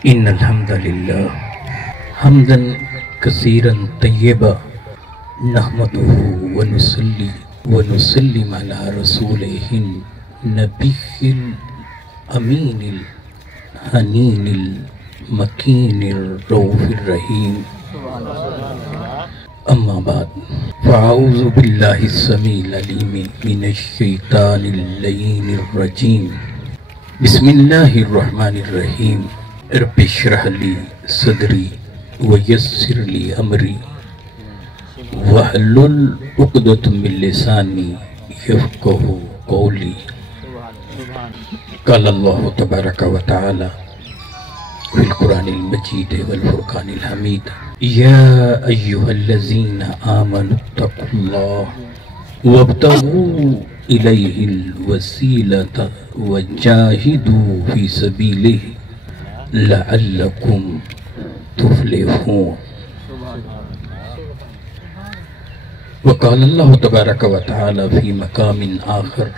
إن الحمد لله حمدا كثيرا طيبا نحمده ونصلي ونسلم على رسوله النبي الأمين الحنين المكين الرؤوف الرحيم أما بعد فأعوذ بالله السميع العليم من الشيطان اللعين الرجيم بسم الله الرحمن الرحيم رب اشرح لي صدري ويسر لي أمري واحلل عقدة من لساني يفقهوا قولي قال الله تبارك وتعالى في القرآن المجيد والفرقان الحميد يا أيها الذين آمنوا اتقوا الله وابتغوا إليه الوسيلة وجاهدوا في سبيله لعلكم تفلحون. وقال الله تبارك وتعالى في مقام آخر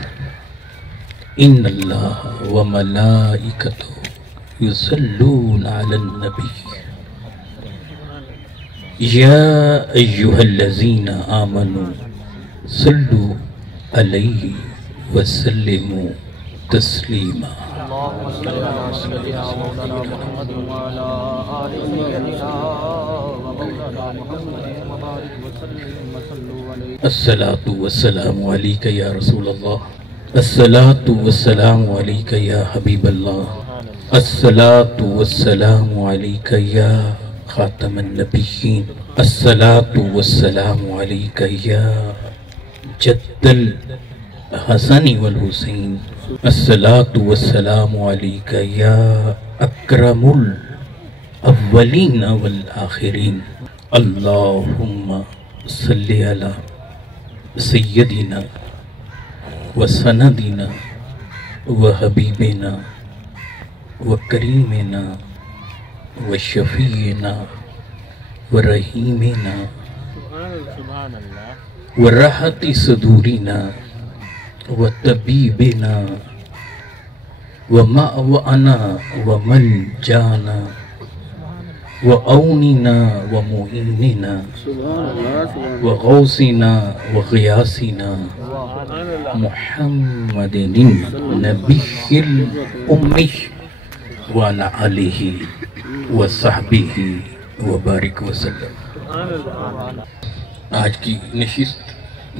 إن الله وملائكته يصلون على النبي يا أيها الذين آمنوا صلوا عليه وسلموا تسليما. الصلاة والسلام عليك يا رسول الله، الصلاة والسلام عليك يا حبيب الله، الصلاة والسلام عليك يا خاتم النبيين، الصلاة والسلام عليك يا جد الحسن والحسين، الصلاة والسلام عليك يا أكرم الأولين والآخرين. اللهم صل على سيدنا وسندنا وحبيبنا وكريمنا وشفينا ورحيمنا وراحة صدورنا وطبيبنا ومأوانا وملجانا وأوننا ومعيننا وغوثنا وغياثنا محمد النبي الأمي وعلى آله وصحبه وبارك وسلم. آج کی نشست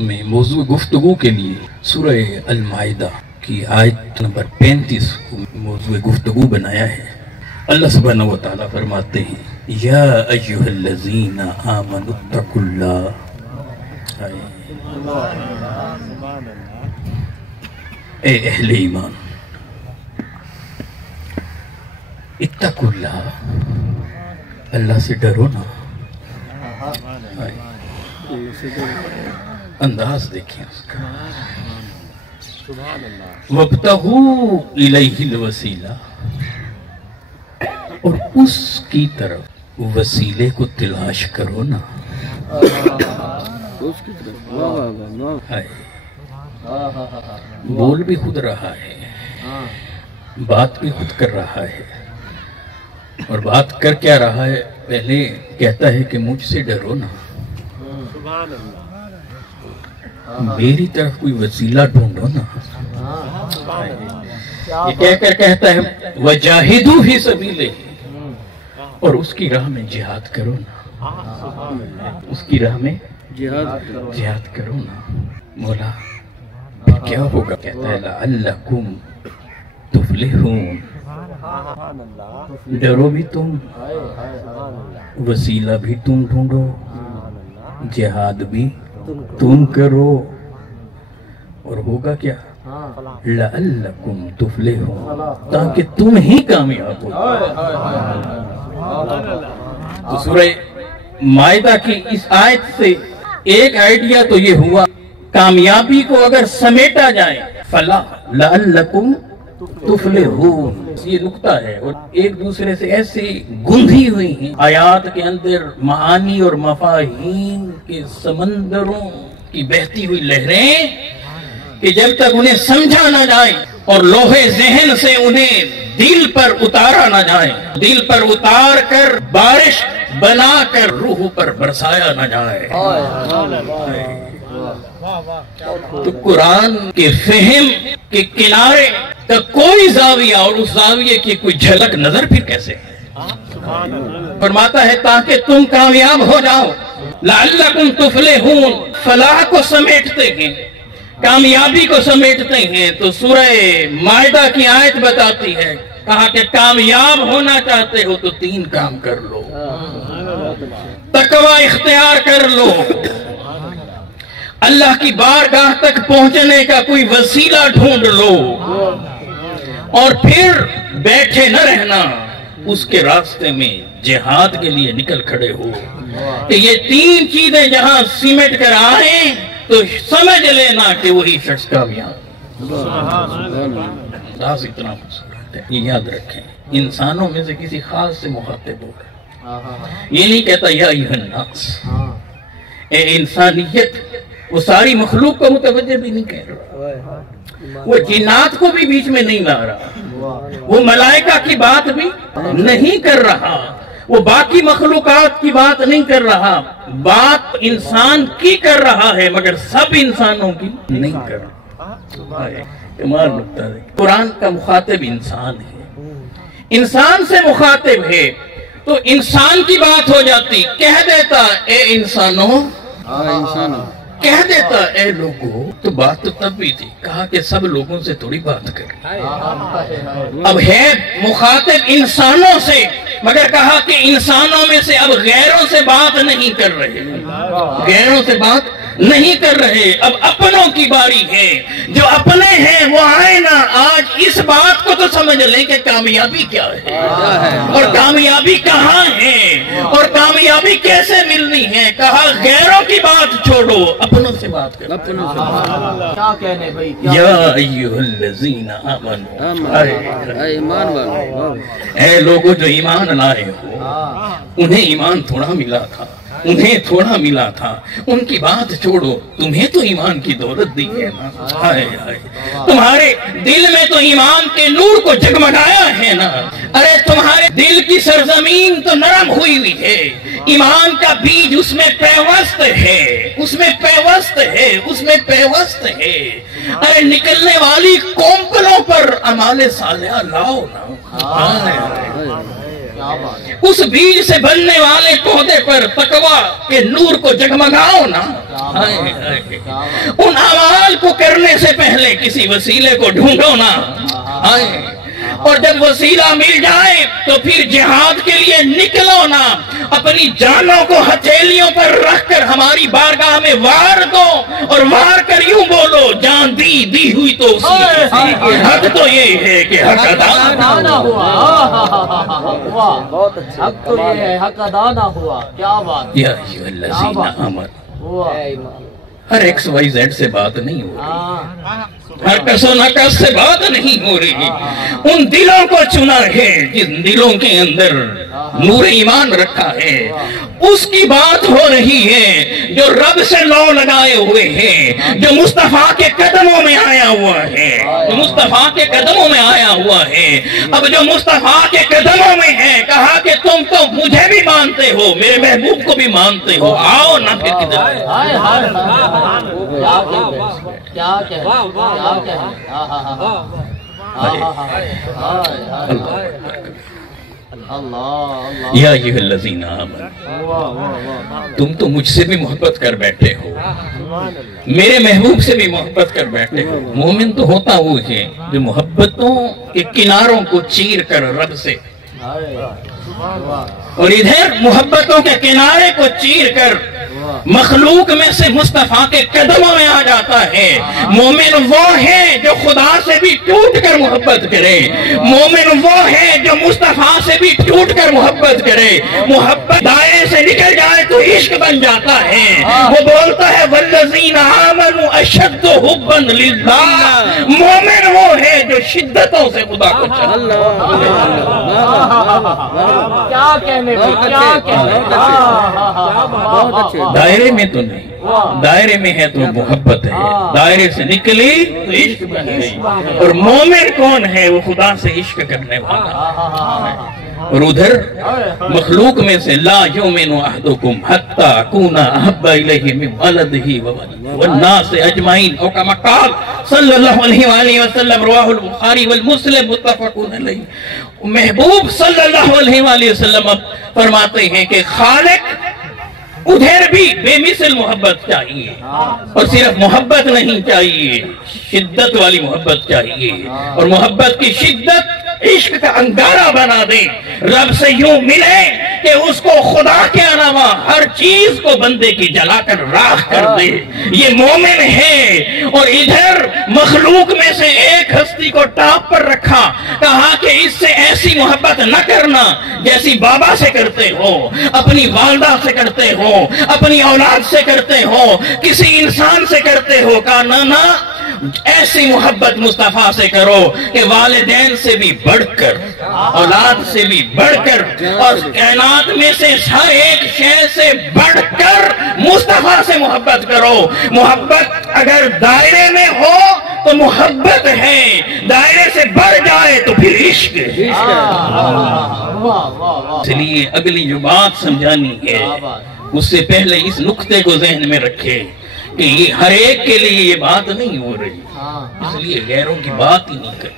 میں موضوع گفتگو کے لیے سورہ المائدہ کی آیت نمبر 35 کو موضوع گفتگو بنایا ہے. اللہ سبحانہ وتعالی فرماتے ہیں یا ایہا الذین آمنوا اتقوا اللہ. اے اہل ایمان، اتقوا اللہ، اللہ سے ڈرو نا. انداز دیکھیں اس کا. وابتغوا الیہ الوسیلہ، اور اس کی طرف وسیلے کو تلاش کرو نا. بول بھی خود رہا ہے، بات بھی خود کر رہا ہے، اور بات کر کیا رہا ہے؟ پہلے کہتا ہے کہ مجھ سے ڈرو نا، میری طرف کوئی وسیلہ ڈھونڈو نا. یہ کہہ کر کہتا ہے وَجَاهِدُوا فِي سَبِيلِهِ، اور اس کی راہ میں جہاد کرو نا، اس کی راہ میں جہاد کرو نا. مولا پھر کیا ہوگا؟ کہتا ہے لَعَلَّكُمْ تُفْلِحُونَ، ڈرو بھی تم، وسیلہ بھی تم ڈھونڈو، جہاد بھی تم کرو، اور ہوگا کیا؟ لَعَلَّكُمْ تُفْلِحُونَ، تاکہ تم ہی کامیاب ہو. تو سورہ مائدہ کی اس آیت سے ایک آئیڈیا تو یہ ہوا، کامیابی کو اگر سمیٹا جائے فلاح لَعَلَّكُمْ تفلحون، یہ نکتہ ہے. اور ایک دوسرے سے ایسے گندھی ہوئی ہیں آیات کے اندر معانی اور مفاہیم کے سمندروں کی بہتی ہوئی لہریں کہ جب تک انہیں سمجھا نہ جائے اور لوہے ذہن سے انہیں دل پر اتارا نہ جائے، دل پر اتار کر بارش بنا کر روح پر برسایا نہ جائے۔ تو قرآن کے فہم کے کنارے کا کوئی زاویہ اور اس زاویے کی کوئی جھلک نظر پھر کیسے ہے؟ فرماتا ہے تاکہ تم کامیاب ہو جاؤ، لعلکم تفلحون، فلاح کو سمیٹتے ہیں، کامیابی کو سمیٹتے ہیں۔ تو سورہ مائدہ کی آیت بتاتی ہے، کہا کہ کامیاب ہونا چاہتے ہو تو 3 کام کر لو، تقوی اختیار کر لو، اللہ کی بارگاہ تک پہنچنے کا کوئی وسیلہ ڈھونڈ لو، اور پھر بیٹھے نہ رہنا، اس کے راستے میں جہاد کے لیے نکل کھڑے ہو۔ کہ یہ 3 چیزیں جہاں سیمٹ کر آئیں تو سمجھ لینا کہ وہی شخص کامیاب۔ اتنا خوبصورت ہے، یہ یاد رکھیں، انسانوں میں سے کسی خاص سے مخاطب ہو رہا، یہ نہیں کہتا یا ایھا الناس، اے انسانیت، وہ ساری مخلوق کو متوجہ بھی نہیں کہہ رہا، وہ جنات کو بھی بیچ میں نہیں لا رہا، وہ ملائکہ کی بات بھی نہیں کر رہا، وہ باقی مخلوقات کی بات نہیں کر رہا، بات انسان کی کر رہا ہے مگر سب انسانوں کی نہیں کر رہا۔ کمال نکتہ ہے، قرآن کا مخاطب انسان ہے، انسان سے مخاطب ہے تو انسان کی بات ہو جاتی، کہہ دیتا اے انسانوں، کہہ دیتا اے لوگوں، تو بات تو تب بھی تھی، کہا کہ سب لوگوں سے تھوڑی بات کریں، اب ہے مخاطب انسانوں سے، مگر کہا کہ انسانوں میں سے اب غیروں سے بات نہیں کر رہے، غیروں سے بات نہیں کر رہے، اب اپنوں کی باری ہے، جو اپنے ہیں وہ آئے نا، آج اس بات کو تو سمجھ لیں کہ کامیابی کیا ہے اور کامیابی کہاں ہے اور کامیابی کیسے ملنی ہے۔ کہا غیروں کی بات چھوڑو، اپنوں سے بات کرو۔ کیا کہنے بھائی، یا ایھا الذین آمنوا، اے لوگوں جو ایمان لائے ہو، انہیں ایمان تھوڑا ملا تھا، انہیں تھوڑا ملا تھا، ان کی بات چھوڑو، تمہیں تو ایمان کی دولت دی ہے نا، ہائے ہائے، تمہارے دل میں تو ایمان کے نور کو جگمگایا ہے نا، ارے تمہارے دل کی سرزمین تو نرم ہوئی ہوئی ہے، ایمان کا بیج اس میں پیوست ہے، اس میں پیوست ہے، اس میں پیوست ہے، ارے نکلنے والی کونپلوں پر اعمال صالحہ لاؤ نا، ہائے ہائے، اس بیج سے بننے والے پودے پر تقویٰ کے نور کو جگمگاؤ نا، ان اعمال کو کرنے سے پہلے کسی وسیلے کو ڈھونڈو نا، اور جب وسیلہ مل جائے تو پھر جہاد کے لیے نکلو نا، اپنی جانوں کو ہتھیلیوں پر رکھ کر ہماری بارگاہ میں وار دو، اور وار کر یوں بولو، جان دی ہوئی تو اسی کی، حق تو یہ ہے کہ حق ادا نہ ہوا، حق تو یہ ہے حق ادا نہ ہوا، کیا بات، یا ایھا الذین آمنوا، ہر ایکس وائی زیڈ سے بات نہیں ہو رہی، ہر کس و نکس سے بات نہیں ہو رہی، ان دلوں کو چنا ہے جن دلوں کے اندر نور ایمان رکھا ہے، اس کی بات ہو رہی ہے جو رب سے لو لگائے ہوئے ہیں، جو مصطفیٰ کے قدموں میں آیا ہوا ہے، جو مصطفیٰ کے قدموں میں آیا ہوا ہے۔ اب جو مصطفیٰ کے قدموں میں ہے، کہا کہ تم تو مجھے بھی مانتے ہو، میرے محبوب کو بھی مانتے ہو، آؤ نہ پھر کدھر، کیا کہہ یا ایھا الذین آمنوا، تم تو مجھ سے بھی محبت کر بیٹھے ہو، میرے محبوب سے بھی محبت کر بیٹھے ہو۔ مومن تو ہوتا وہ ہے جو محبتوں کے کناروں کو چیر کر رب سے، اور ادھر محبتوں کے کنارے کو چیر کر مخلوق میں سے مصطفیٰ کے قدموں میں آ جاتا ہے۔ مومن وہ ہے جو خدا سے بھی ٹوٹ کر محبت کرے، مومن وہ ہے جو مصطفیٰ سے بھی ٹوٹ کر محبت کرے، محبت دائرے سے نکل جائے تو عشق بن جاتا ہے۔ وہ بولتا ہے والذین آمنوا اشد حبا للہ، مومن وہ ہے جو شدتوں سے خدا کو چاہتا کیا کہنے، کیا کہنے، دائرے میں تو نہیں، दायरे में है तो मोहब्बत है, दायरे से निकली तो इश्क बन गई। और मोमिन कौन है? वो खुदा से इश्क करने वाला। और उधर मखलूक में से ला युमिनु अहदुकुम हत्ता अकूना अहब्बा इलैहि मिन वलदिही व वन्नास अजमाइन औ कमा क़ाल सल्लल्लाहु अलैहि वसल्लम रवाहुल बुखारी वल मुस्लिम मुत्तफ़क़ुन अलैहि। महबूब सल्लल्लाहु अलैहि वसल्लम फरमाते हैं कि खालिक उधर भी बेमिसल मोहब्बत चाहिए, और सिर्फ मोहब्बत नहीं चाहिए, शिद्दत वाली मोहब्बत चाहिए। और मोहब्बत की शिद्दत इश्क का अंगारा बना दे, रब से यूं मिले कि उसको खुदा के अलावा हर चीज को बंदे की जलाकर राख कर दे। ये मोमिन है। और इधर मखलूक में से एक हस्ती को टाप पर रखा, कहा कि इससे ऐसी मोहब्बत न करना जैसी बाबा से करते हो, अपनी वालदा से करते हो, अपनी औलाद से करते हो, किसी इंसान से करते हो। कहा ना ना, ऐसी मोहब्बत मुस्तफा से करो कि वालिदैन से भी बढ़कर, औलाद से भी बढ़कर, और कायनात में से हर एक शय से बढ़कर मुस्तफा से मोहब्बत करो। मोहब्बत अगर दायरे में हो तो मोहब्बत है, दायरे से बढ़ जाए तो फिर इश्क है। इसलिए अगली जो बात समझानी है उससे पहले इस नुक्ते को ज़हन में रखे कि ये हर एक के लिए ये बात नहीं हो रही, इसलिए गैरों की बात ही नहीं करी।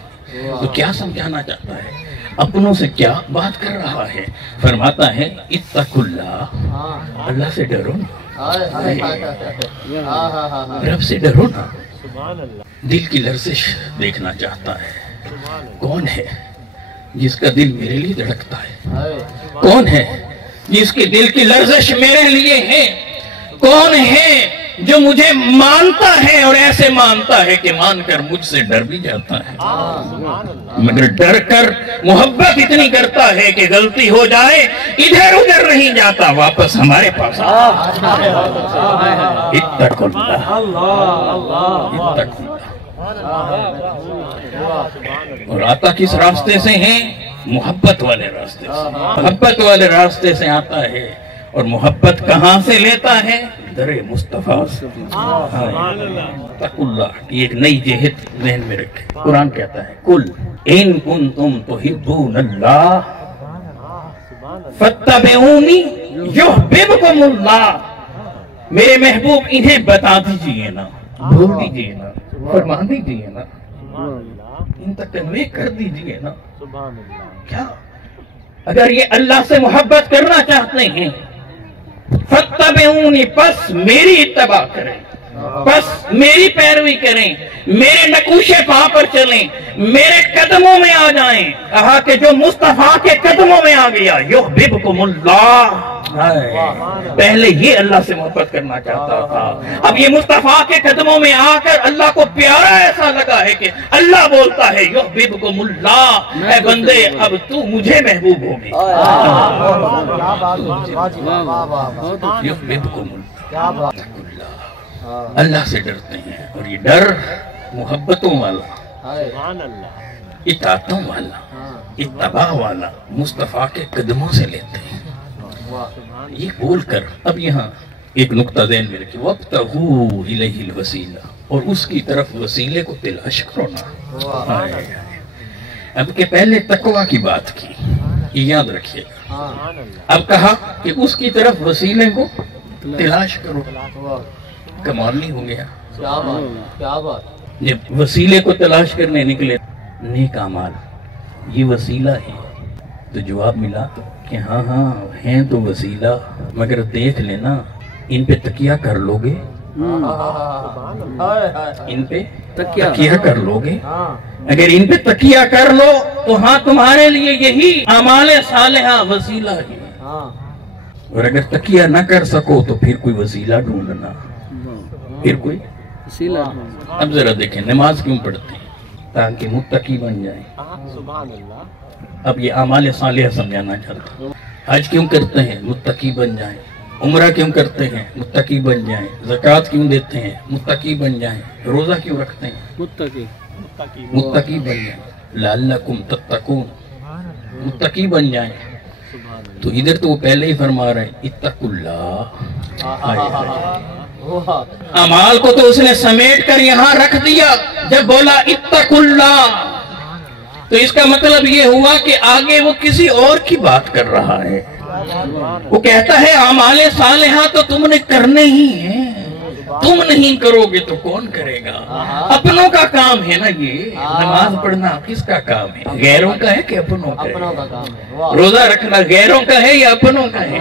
तो क्या समझाना चाहता है? अपनों से क्या बात कर रहा है? फरमाता है इत्तकुल्लाह, अल्लाह से डरो ना, रब से डरो ना। दिल की लर्जिश देखना चाहता है। कौन है जिसका दिल मेरे लिए धड़कता है? कौन है जिसके दिल की लर्जिश मेरे लिए है? कौन है जो मुझे मानता है और ऐसे मानता है कि मानकर मुझसे डर भी जाता है, मगर डर कर मोहब्बत इतनी करता है कि गलती हो जाए इधर उधर नहीं जाता, वापस हमारे पास इत्तकुल्लाह, और आता किस रास्ते से है? मोहब्बत वाले रास्ते से। मोहब्बत वाले रास्ते से आता है। और मोहब्बत कहाँ से लेता है? दरे मुस्तफा से। तकुल्लाह, एक नई जेहत ज़हन में रखे। कुरान कहता है कुल इन कुंतुम तुहिब्बूनल्लाह फत्तबिऊनी युहब्बिबकुमुल्लाह। मेरे महबूब इन्हें बता दीजिए ना, बोल दीजिए ना, फरमा दीजिए ना, इन तक तन्वीह कर दीजिए ना। क्या अगर ये अल्लाह से मोहब्बत करना चाहते हैं, फत्तबिऊनी, बस मेरी इत्तबा करें, बस मेरी पैरवी करें, मेरे नकूशे पा पर चलें, मेरे कदमों में आ जाएं। कहा कि जो मुस्तफा के कदमों में आ गया युहब्बिबकुमुल्लाह। पहले ये अल्लाह से मोहब्बत करना चाहता था, अब ये मुस्तफा के कदमों में आकर अल्लाह को प्यारा ऐसा लगा है कि अल्लाह बोलता है युहब्बिबकुमुल्लाह, ऐ बंदे अब तू मुझे महबूब होगी। अल्लाह से डरते हैं, और ये डर मोहब्बतों वाला, इताअतों वाला, इत्तबा वाला मुस्तफा के कदमों से लेते हैं। ये बोलकर अब यहाँ एक नुक्ता ज़हन में रखिए, वब्तगू इलैहिल वसीला, और उसकी तरफ वसीले को तलाश करो ना। अब के पहले तकवा की बात की, ये याद रखिएगा। अब कहा कि उसकी तरफ वसीले को तलाश करो। कमाल नहीं हो गया? क्या बात, क्या बात। जब वसीले को तलाश करने निकले, नेक अमाल ये वसीला है, तो जवाब मिला कि हाँ हाँ हैं तो वसीला, मगर देख लेना इन पे तकिया कर लोगे, इन पे तकिया कर लोगे। अगर इन पे तकिया कर लो तो हाँ तुम्हारे लिए यही अमाले सालेहा वसीला है, और अगर तकिया ना कर सको तो फिर कोई वसीला ढूंढना, फिर कोई वसीला। अब जरा देखें नमाज क्यों पढ़ते हैं? ताकि मुत्तकी बन जाए। अब ये अमाले सालेहा समझाना चाहता हूँ। हज क्यों करते हैं? मुत्तकी बन जाए। उम्रा क्यों करते हैं? मुत्तकी बन जाए। ज़कात क्यों देते हैं? मुत्तकी बन जाए। रोजा क्यों रखते हैं? मुत्तकी बन जाए। लअल्लकुम तत्तकून, मुत्तकी बन जाए। तो इधर तो वो पहले ही फरमा रहे हैं इत्तकुल्लाह, अमाल को तो उसने समेट कर यहाँ रख दिया। जब बोला इत्तकुल्लाह, तो इसका मतलब ये हुआ कि आगे वो किसी और की बात कर रहा है। वो कहता है आमाले सालेहा तो तुमने करने ही है, तुम नहीं करोगे तो कौन करेगा? अपनों का काम है ना ये। नमाज पढ़ना किसका काम है? गैरों का है कि अपनों का है? रोजा रखना गैरों का है या अपनों का है?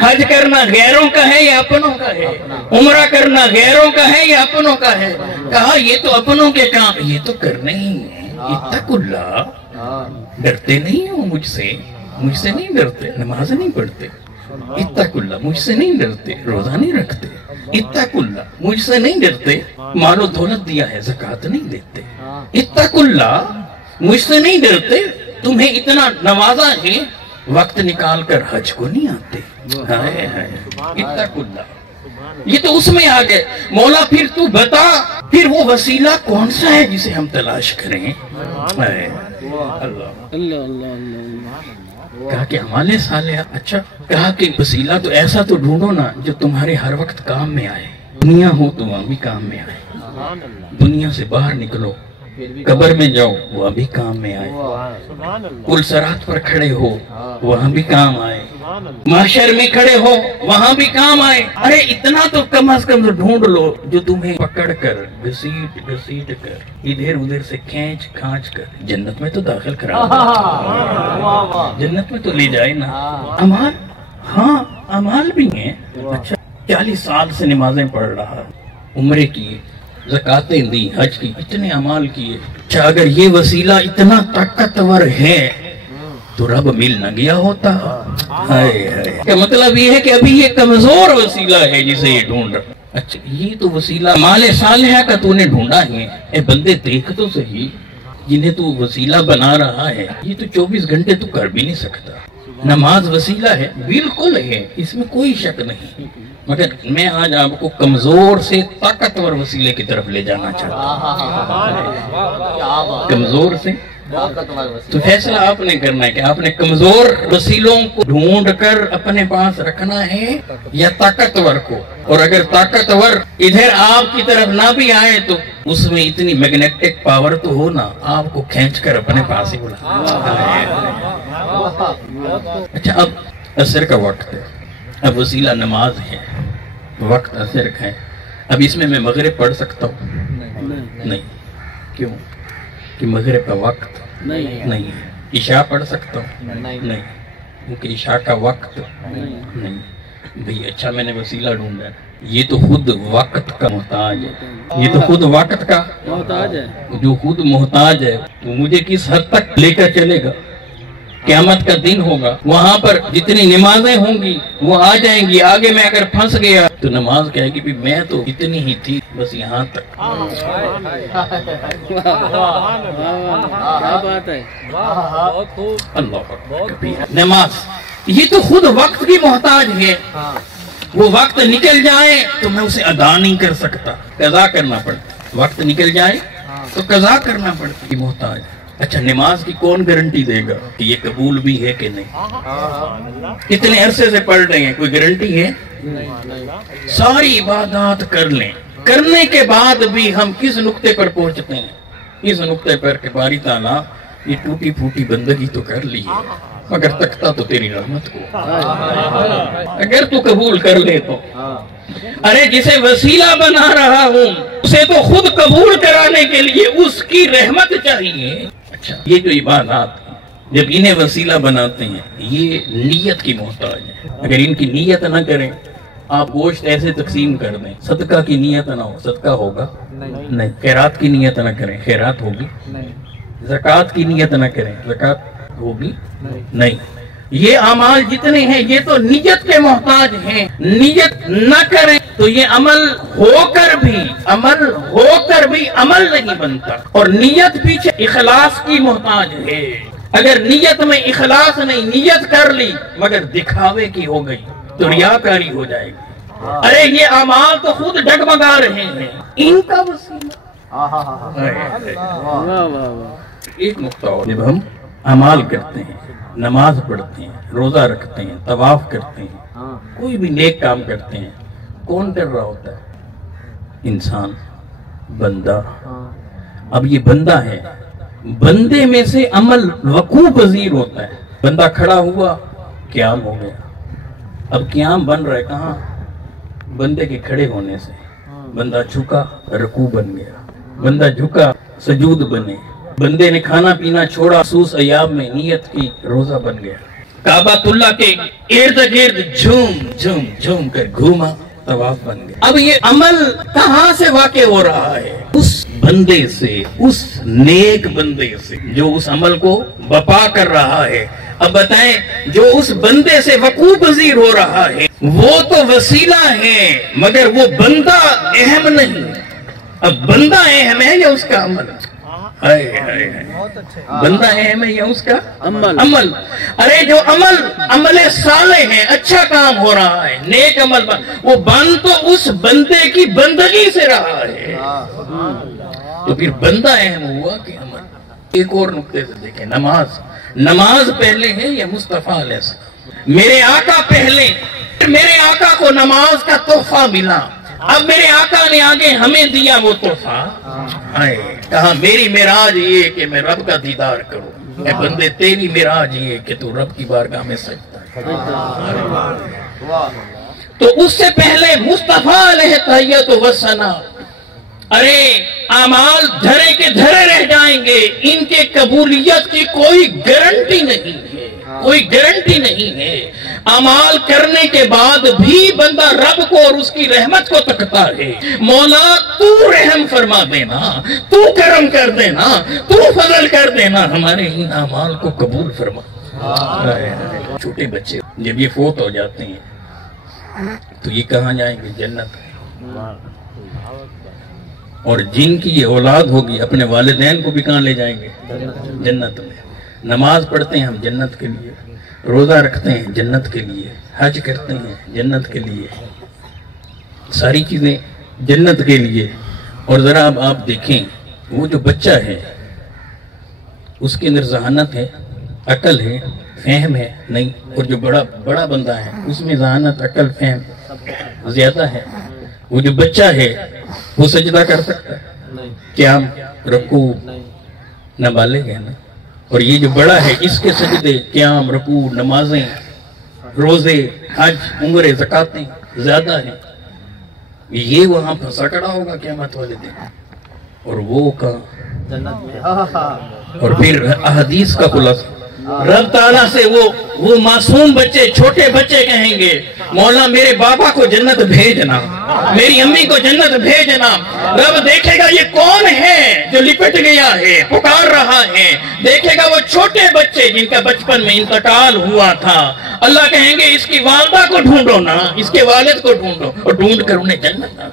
हज करना गैरों का है या अपनों का है? उम्रा करना गैरों का है या अपनों का है? कहा ये तो अपनों के काम, ये तो करने ही है। इत्तकुल्लाह, डरते नहीं हो मुझसे? मुझसे नहीं डरते, नमाज नहीं पढ़ते। इत्तकुल्लाह, मुझसे नहीं डरते, रोजा नहीं रखते। इत्तकुल्लाह, मुझसे नहीं डरते, मालो दौलत दिया है ज़कात नहीं देते। इत्तकुल्लाह, मुझसे नहीं डरते, तुम्हें इतना नवाजा है, वक्त निकाल कर हज को नहीं आते। हाय हाय, इत्तकुल्लाह, ये तो उसमें आ गए। मौला फिर तू बता, फिर वो वसीला कौन सा है जिसे हम तलाश करें? कहा कि हमारे साले, अच्छा कहा कि वसीला तो ऐसा तो ढूंढो ना जो तुम्हारे हर वक्त काम में आए। दुनिया हो तो वहां भी काम में आए, दुनिया से बाहर निकलो, कब्र में जाओ वह भी काम में आए, पुल सरात पर खड़े हो वहां भी काम आए, महशर में खड़े हो वहां भी काम आए। अरे इतना तो कम से कम ढूंढ लो जो तुम्हें पकड़ कर घसीट घसीट कर इधर उधर से खींच खांच कर जन्नत में तो दाखिल करा, जन्नत में तो ले जाए ना। अमाल, हाँ अमाल भी है। अच्छा 40 साल से नमाजें पढ़ रहा, उम्रे किए, ज़कातें दी, हज की, इतने अमाल किए। अच्छा अगर ये वसीला इतना ताकतवर है तो रब मिल न गया होता? हाय हाय, क्या मतलब ये है कि अभी ये कमजोर वसीला है जिसे ये ढूंढ रहा। अच्छा ये तो वसीला माले सालेहा का तूने ढूंढा है। ए बंदे देख तो सही, जिन्हें तू वसीला बना रहा है ये तो 24 घंटे तू कर भी नहीं सकता। नमाज वसीला है, बिल्कुल है, इसमें कोई शक नहीं, मगर मैं आज आपको कमजोर से ताकतवर वसीले की तरफ ले जाना चाहता हूँ। कमजोर से तो फैसला आपने करना है कि आपने कमजोर वसीलों को ढूंढ कर अपने पास रखना है या ताकतवर को। और अगर ताकतवर इधर आपकी तरफ ना भी आए तो उसमें इतनी मैग्नेटिक पावर तो हो ना, आपको खींच कर अपने पास ही बुला। अच्छा अब असर का वक्त है, अब वसीला नमाज है, वक्त असर का है। अब इसमें मैं मगरिब पढ़ सकता हूँ? नहीं। क्यों? कि मगरिब का वक्त नहीं है। इशा पढ़ सकता हूँ? नहीं, क्योंकि इशा का वक्त नहीं। भाई अच्छा मैंने वसीला ढूंढा, ये तो खुद वक्त का मोहताज है, ये तो खुद वक्त का मोहताज है। जो खुद मोहताज है तो मुझे किस हद तक लेकर चलेगा? क़यामत का दिन होगा, वहां पर जितनी नमाजें होंगी वो आ जाएंगी, आगे मैं अगर फंस गया तो नमाज कहेगी भी मैं तो इतनी ही थी, बस यहाँ तक। क्या बात है, अल्लाह। नमाज ये तो खुद वक्त की मोहताज है, वो वक्त निकल जाए तो मैं उसे अदा नहीं कर सकता, कज़ा करना पड़ता। वक्त निकल जाए तो कज़ा करना पड़ता, ये मोहताज। अच्छा नमाज की कौन गारंटी देगा कि ये कबूल भी है कि नहीं? कितने अरसे से पढ़ रहे हैं, कोई गारंटी है? सारी इबादत कर लें, करने के बाद भी हम किस नुक्ते पर पहुंचते हैं? इस नुक्ते पर कि बारी ताला ये टूटी फूटी बंदगी तो कर ली है, मगर तकता तो तेरी रहमत को, अगर तू कबूल कर ले तो। अरे जिसे वसीला बना रहा हूँ उसे तो खुद कबूल कराने के लिए उसकी रहमत चाहिए। अच्छा ये जो इबादत जब इन्हें वसीला बनाते हैं ये नीयत की मोहताज है। अगर इनकी नीयत ना करें, आप गोश्त ऐसे तकसीम कर दें, सदका की नीयत ना हो, सदका होगा नहीं। खैरात की नीयत ना करें, खैरात होगी नहीं। ज़कात की नीयत ना करें, ज़कात होगी नहीं। ये अमाल जितने हैं ये तो नियत के मोहताज हैं। नियत न करें तो ये अमल होकर भी अमल नहीं बनता। और नियत पीछे इखलास की मोहताज है। अगर नियत में इखलास नहीं, नियत कर ली मगर दिखावे की हो गई तो रियाकारी हो जाएगी। अरे ये अमाल तो खुद डगमगा रहे हैं, इनका वसीला। एक नुक्ता और, जब हम अमाल करते हैं, नमाज पढ़ते हैं, रोजा रखते हैं, तवाफ करते हैं, कोई भी नेक काम करते हैं, कौन कर रहा होता है? इंसान, बंदा। अब ये बंदा है, बंदे में से अमल वकू पजीर होता है। बंदा खड़ा हुआ, क़याम हो गया। अब क़याम बन रहा है कहाँ? बंदे के खड़े होने से। बंदा झुका, रकू बन गया। बंदा झुका, सजूद बने। बंदे ने खाना पीना छोड़ा, सूस अयाब में नियत की, रोजा बन गया। काबातुल्लाह के इर्द गिर्द झूम झूम झूम कर घूमा, तवाफ बन गया। अब ये अमल कहाँ से वाक़े हो रहा है? उस बंदे से, उस नेक बंदे से जो उस अमल को बपा कर रहा है। अब बताएं, जो उस बंदे से वकू पजीर हो रहा है वो तो वसीला है, मगर वो बंदा अहम नहीं। अब बंदा अहम है या उसका अमल? बंदा अहम है या उसका अमल? अरे जो अमल साले हैं, अच्छा काम हो रहा है, नेक अमल, वो बन तो उस बंदे की बंदगी से रहा है। तो फिर बंदा अहम हुआ कि अमल? एक और नुक्ते से देखें, नमाज पहले है या मुस्तफा अलैहिस्सलाम? मेरे आका पहले, मेरे आका को नमाज का तोहफा मिला। अब मेरे आका ने आगे हमें दिया वो तोहफा। कहा मेरी मेराज ये कि मैं रब का दीदार करूं। मैं बंदे तेरी मेराज ये कि तू रब की बारगाह में सजदा कर। तो उससे पहले मुस्तफा अलैहि तहियत व सना। अरे अमाल धरे के धरे रह जाएंगे, इनके कबूलियत की कोई गारंटी नहीं है, कोई गारंटी नहीं है। अमाल करने के बाद भी बंदा रब को और उसकी रहमत को तकता है। मौला तू रहम फरमा देना, तू करम कर देना, तू फजल कर देना, हमारे इन अमाल को कबूल फरमा। छोटे बच्चे जब ये फोत हो जाते हैं तो ये कहाँ जाएंगे? जन्नत। और जिनकी ये औलाद होगी अपने वालिदैन को भी कहाँ ले जाएंगे? जन्नत में। नमाज पढ़ते हैं हम जन्नत के लिए, रोजा रखते हैं जन्नत के लिए, हज करते हैं जन्नत के लिए, सारी चीजें जन्नत के लिए। और जरा अब आप देखें, वो जो बच्चा है उसके अंदर जहानत है, अकल है, फहम है नहीं। और जो बड़ा बंदा है उसमें जहानत, अकल, फहम ज्यादा है। वो जो बच्चा है वो सजदा कर सकता है? क्या रकू नाबालिग है ना। और ये जो बड़ा है इसके सजदे, क़याम, रकू, नमाजें, रोजे, हज, उम्रे, ज़कातें ज्यादा हैं। ये वहां फंसा खड़ा होगा क़यामत वाले दिन, और वो का जन्नत में। और फिर अहदीस का खुलासा, रब ताला से वो मासूम बच्चे, छोटे बच्चे कहेंगे मौला मेरे बाबा को जन्नत भेजना, मेरी अम्मी को जन्नत भेजना। रब देखेगा ये कौन है जो लिपट गया है, पुकार रहा है। देखेगा वो छोटे बच्चे जिनका बचपन में इंतकाल हुआ था। अल्लाह कहेंगे इसकी वालिदा को ढूंढो ना, इसके वालिद को ढूंढो, और ढूंढ कर उन्हें जन्नत ना।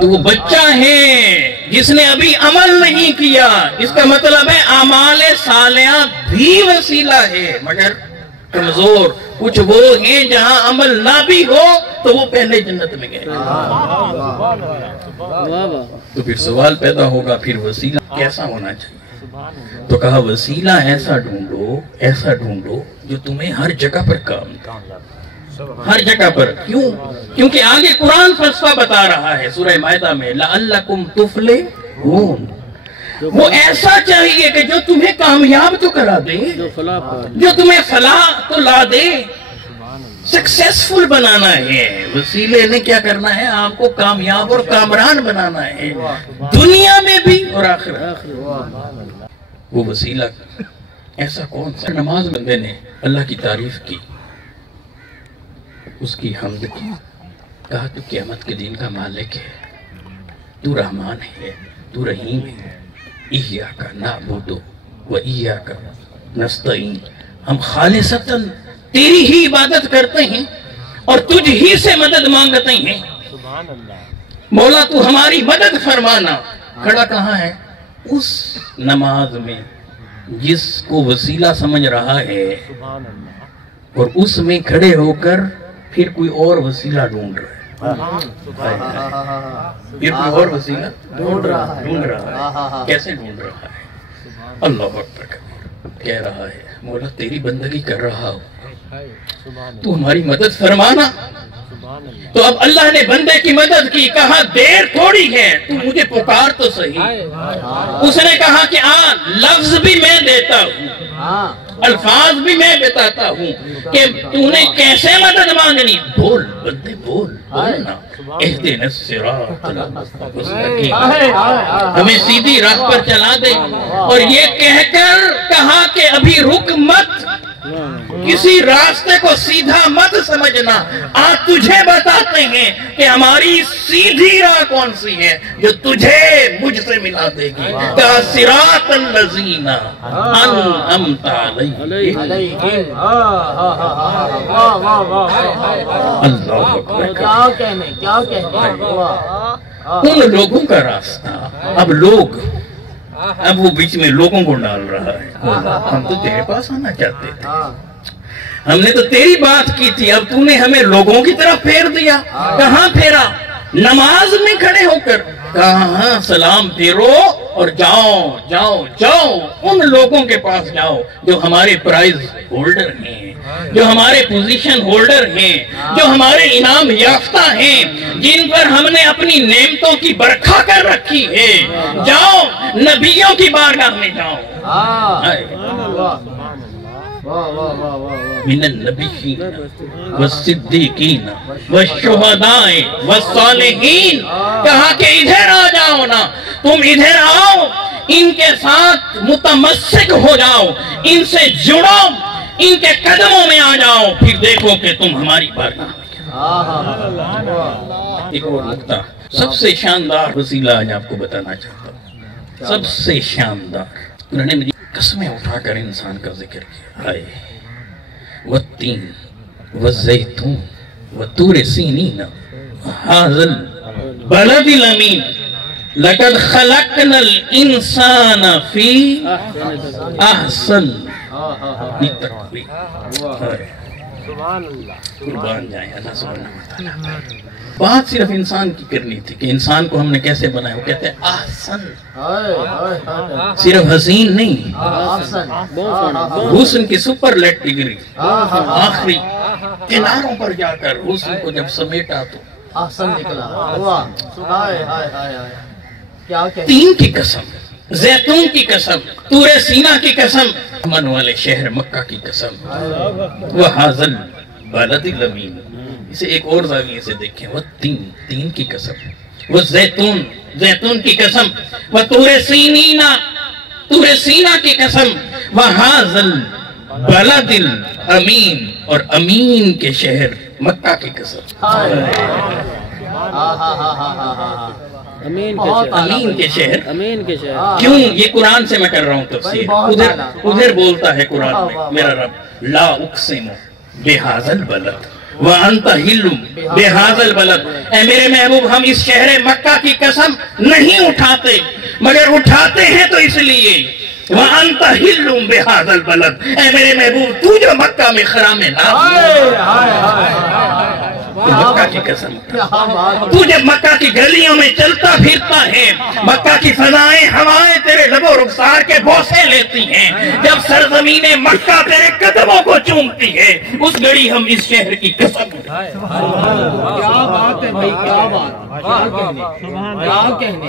तो वो बच्चा है जिसने अभी अमल नहीं किया। इसका मतलब है आमाले सालिया भी वसीला है, मगर कमजोर। कुछ वो हैं जहां अमल ना भी हो तो वो पहले जन्नत में गए। तो फिर सवाल पैदा होगा, फिर वसीला कैसा होना चाहिए? तो कहा वसीला ऐसा ढूंढो जो तुम्हें हर जगह पर काम दे, हर जगह पर। क्यों? क्योंकि आगे कुरान फलसफा बता रहा है सूरह मायदा में, लअल्लकुम तुफलिहून। वो ऐसा चाहिए कि जो तुम्हें कामयाब तो करा दे, जो तुम्हें फलाह तो ला दे, सक्सेसफुल बनाना है। वसीले ने क्या करना है? आपको कामयाब और कामरान बनाना है, दुनिया में भी और आखिरत। वो वसीला ऐसा कौन सा? नमाज बंदे ने अल्लाह की तारीफ की, उसकी हम्द की, कहा तू क़यामत के दिन का मालिक है, तू रहमान है, तू रहीम है। इय्याका नअबुदु व इय्याका नस्तईन। हम खालिसतन तेरी ही इबादत करते हैं और तुझ ही से मदद मांगते हैं। मौला तू हमारी मदद फरमाना। खड़ा कहाँ है? उस नमाज में जिसको वसीला समझ रहा है, और उसमें खड़े होकर फिर कोई और वसीला ढूंढ रहा है। फिर कोई और वसीला ढूंढ रहा है। कैसे ढूंढ रहा है? अल्लाह अकबर कह रहा है, मौला तेरी बंदगी कर रहा हूं, तू हमारी मदद फरमाना। تو اب اللہ نے بندے کی مدد کی، کہا دیر تھوڑی ہے، تو مجھے پکار تو صحیح۔ اس نے کہا کہ لفظ بھی میں دیتا ہوں، الفاظ بھی میں بتاتا ہوں کہ تو نے کیسے مدد مانگنی، بول بندے بول، بولنا اہدنا الصراط المستقیم، ہمیں سیدھی راہ پر چلا دے۔ اور یہ کہہ کر کہا کہ ابھی رک مت، کسی راستے کو سیدھا مت سمجھنا، آج تجھے بتاتے ہیں کہ ہماری سیدھی راہ کون سی ہے جو تجھے مجھ سے ملا دے گی۔ کہا صراط الذین انعمت علیہم۔ اللہ اکبر، کیا کہنے ان لوگوں کا راستہ۔ اب وہ بیچ میں لوگوں کو ڈال رہا ہے، ہم تو تیرے پاس آنا چاہتے تھے، ہم نے تو تیری بات کی تھی، اب تو نے ہمیں لوگوں کی طرف پھیر دیا۔ کہاں پھیرا؟ نماز میں کھڑے ہو کر کہاں سلام پھیرو اور جاؤ جاؤ جاؤ ان لوگوں کے پاس جاؤ جو ہمارے پرائز ہولڈر ہیں، جو ہمارے پوزیشن ہولڈر ہیں، جو ہمارے انعام یافتہ ہیں، جن پر ہم نے اپنی نعمتوں کی برکھا کر رکھی ہے۔ جاؤ نبیوں کی بارگاہ میں جاؤ، من النبیین والصدیقین والشہداء والصالحین۔ کہا کہ ادھر آ جاؤ نا، تم ادھر آؤ، ان کے ساتھ متمسک ہو جاؤ، ان سے جڑو، ان کے قدموں میں آ جاؤ، پھر دیکھو کہ تم ہماری بارگاہ میں۔ ایک اور نکتہ، سب سے شاندار وسیلہ آج آپ کو بتانا چاہتا ہوں، سب سے شاندار۔ انہوں نے مجھے قسمیں اٹھا کر انسان کا ذکر کیا، آئے والتین والزیتون وطور سینین وهذا البلد الامین لقد خلقنا الانسان فی احسن تقویم۔ قربان جائیں اللہ سبحانہ وتعالی۔ بات صرف انسان کی کرنی تھی کہ انسان کو ہم نے کیسے بنایا، وہ کہتے ہیں احسن، صرف حسین نہیں، حسن کی سپرلیٹ ڈگری، آخری کناروں پر جا کر حسن کو جب سمیٹا تو احسن نکلا۔ تین کی قسم، زیتون کی قسم، طور سینا کی قسم، امن والے شہر مکہ کی قسم، وَهَذَا الْبَلَدِ الْأَمِينِ۔ اسے ایک اور زاویے سے دیکھیں، وہ تین کی قسم، وہ زیتون کی قسم، وہ طور سینا کی قسم، وَهَذَا الْبَلَدِ الْأَمِينِ، اور امین کے شہر مکہ کی قسم۔ امین کے شہر، کیوں؟ یہ قرآن سے میں کر رہا ہوں تفسیر، ادھر بولتا ہے قرآن میں میرا رب، لا اقسم بہذا البلد وانت حل بہذا البلد۔ اے میرے محبوب، ہم اس شہر مکہ کی قسم نہیں اٹھاتے، مگر اٹھاتے ہیں تو اس لیے وانت حل بہذا البلد۔ اے میرے محبوب، تو جو مکہ میں خرام مکہ کی قسم، تو جب مکہ کی گلیوں میں چلتا پھرتا ہے، مکہ کی فضائیں ہوائیں تیرے لب و رخسار کے بوسے لیتی ہیں، جب سرزمین مکہ تیرے قدموں کو چومتی ہے، اس گھڑی ہم اس شہر کی قسم۔ کیا بات ہے بھائی، کیا بات، کیا کہنے۔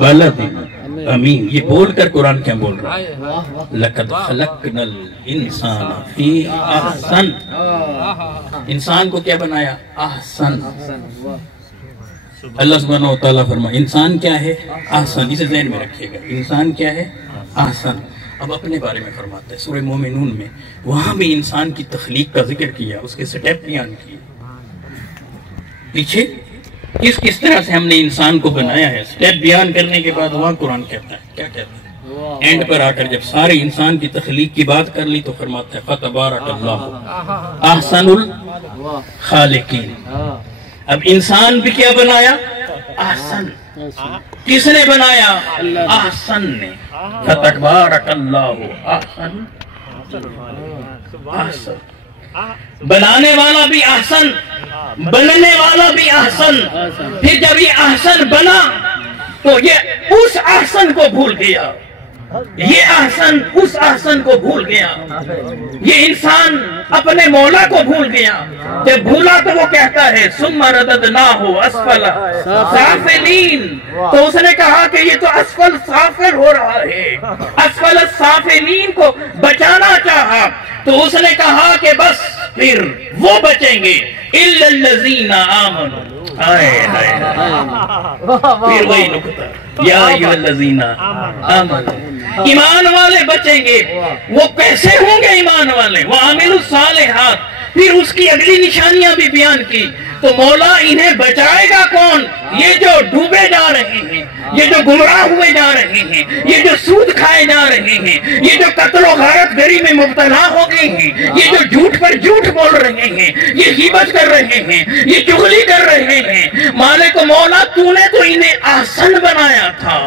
بلد امین، یہ بول کر قرآن کیا بول رہا ہے؟ لقد خلقنا الانسان فی احسن، انسان کو کیا بنایا؟ احسن۔ اللہ سبحانہ وتعالیٰ فرمائے انسان کیا ہے؟ احسن۔ اسے ذہن میں رکھیے گا، انسان کیا ہے؟ احسن۔ اب اپنے بارے میں فرماتا ہے سورہ مومنون میں، وہاں بھی انسان کی تخلیق کا ذکر کیا، اس کے سٹیپ بیان کیے، پیچھے کس طرح سے ہم نے انسان کو بنایا ہے، سٹیپ بیان کرنے کے بعد وہاں قرآن کہتا ہے، کیا کہتا ہے؟ اینڈ پر آ کر جب سارے انسان کی تخلیق کی بات کر لی تو فرماتا ہے فَتَبَارَكَ اللَّهُ احسن الخالقین۔ اب انسان بھی کیا بنایا؟ احسن۔ کس نے بنایا؟ احسن نے۔ فَتَبَارَكَ اللَّهُ احسن۔ بنانے والا بھی احسن، بننے والا بھی احسن۔ پھر جب یہ احسن بنا تو یہ اس احسن کو بھول گیا، یہ احسن اس احسن کو بھول گیا، یہ انسان اپنے مولا کو بھول گیا۔ جب بھولا تو وہ کہتا ہے ثم رددناہ اسفل سافلین، تو اس نے کہا کہ یہ تو اسفل سافل ہو رہا ہے، اسفل سافلین کو بچانا چاہا تو اس نے کہا کہ بس پھر وہ بچیں گے الا الذین آمنوا۔ پھر وہی نکتہ یا ایھا الذین آمنوا، ایمان والے بچیں گے۔ وہ کیسے ہوں گے ایمان والے؟ وعملوا الصالحات، پھر اس کی اگلی نشانیاں بھی بیان کی۔ تو مولا انہیں بچائے گا کون؟ یہ جو ڈوبے جا رہے ہیں، یہ جو گمراہ ہوئے جا رہے ہیں، یہ جو سود کھائے جا رہے ہیں، یہ جو قتل و غارت گری میں مبتلا ہو گئے ہیں، یہ جو جھوٹ پر جھوٹ بول رہے ہیں، یہ غیبت کر رہے ہیں، یہ چغلی کر رہے ہیں۔ مالک مولا تو نے تو انہیں احسن بنایا تھا،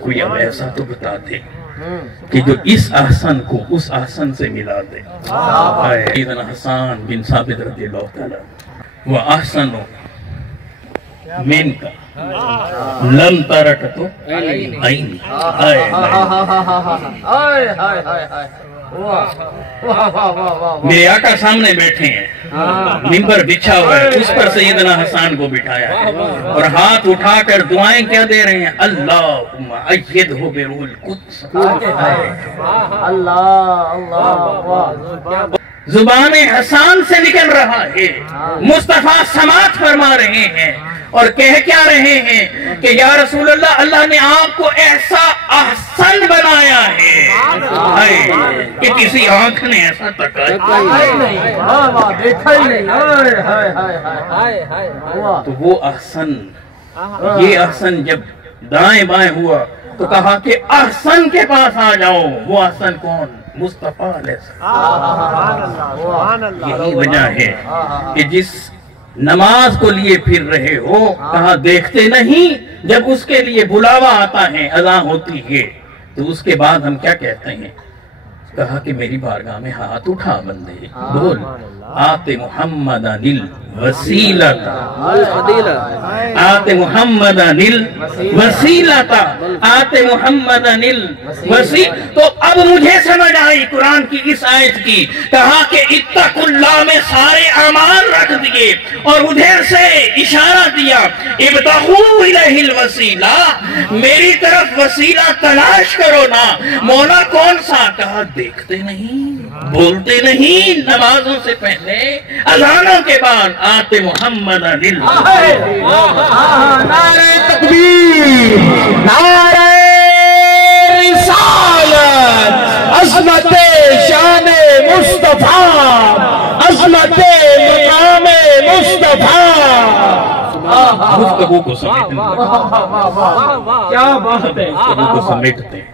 کوئی اب ایسا تو بتا دے کہ جو اس احسن کو اس احسن سے ملا دے۔ سیدنا حسان بن ثابت رضی اللہ تعالیٰ وَأَحْسَنُ مِنْكَ لَمْ تَرَكْتُ عَيْنِي۔ میرے آقا سامنے بیٹھے ہیں، منبر بچھا ہوا ہے، اس پر سیدنا حسان کو بٹھایا ہے اور ہاتھ اٹھا کر دعائیں کیا دے رہے ہیں؟ اللہم ایدہ بروح القدس۔ زبان حسان سے نکل رہا ہے، مصطفیٰ سماعت فرما رہے ہیں اور کہہ کیا رہے ہیں کہ یا رسول اللہ، اللہ نے آپ کو ایسا احسن بنایا ہے کہ کسی آنکھ نے ایسا تکا تو وہ احسن، یہ احسن جب دائیں بائیں ہوا تو کہا کہ احسن کے پاس آ جاؤ۔ وہ احسن کون؟ مصطفیٰ علیہ السلام۔ یہی وجہ ہے کہ جس نماز کو لیے پھر رہے ہو، کہا دیکھتے نہیں جب اس کے لیے بلاوا آتا ہے، اذان ہوتی ہے تو اس کے بعد ہم کیا کہتے ہیں؟ کہا کہ میری بارگاہ میں ہاتھ اٹھا بندے، بول آت محمد الوسیلۃ، آت محمد الوسیلۃ، آت محمد الوسیلۃ۔ تو اب مجھے سمجھ آئی قرآن کی اس آیت کی، کہا کہ اتقوا اللہ میں سارے اعمال رکھ دیے اور ادھر سے اشارہ دیا ابتغوا الیہ الوسیلہ، میری طرف وسیلہ تلاش کرو نا۔ مولا کون سا؟ کہا دیکھتے نہیں، بولتے نہیں نمازوں سے پہلے، اذانوں کے بعد آتے محمد علی۔ نعرہ تکبیر، نعرہ رسالت، عظمت شان مصطفیٰ، عظمت مقام مصطفیٰ۔ گفتگو کو سمیٹتے ہیں، کیا بات ہے، گفتگو کو سمیٹتے ہیں۔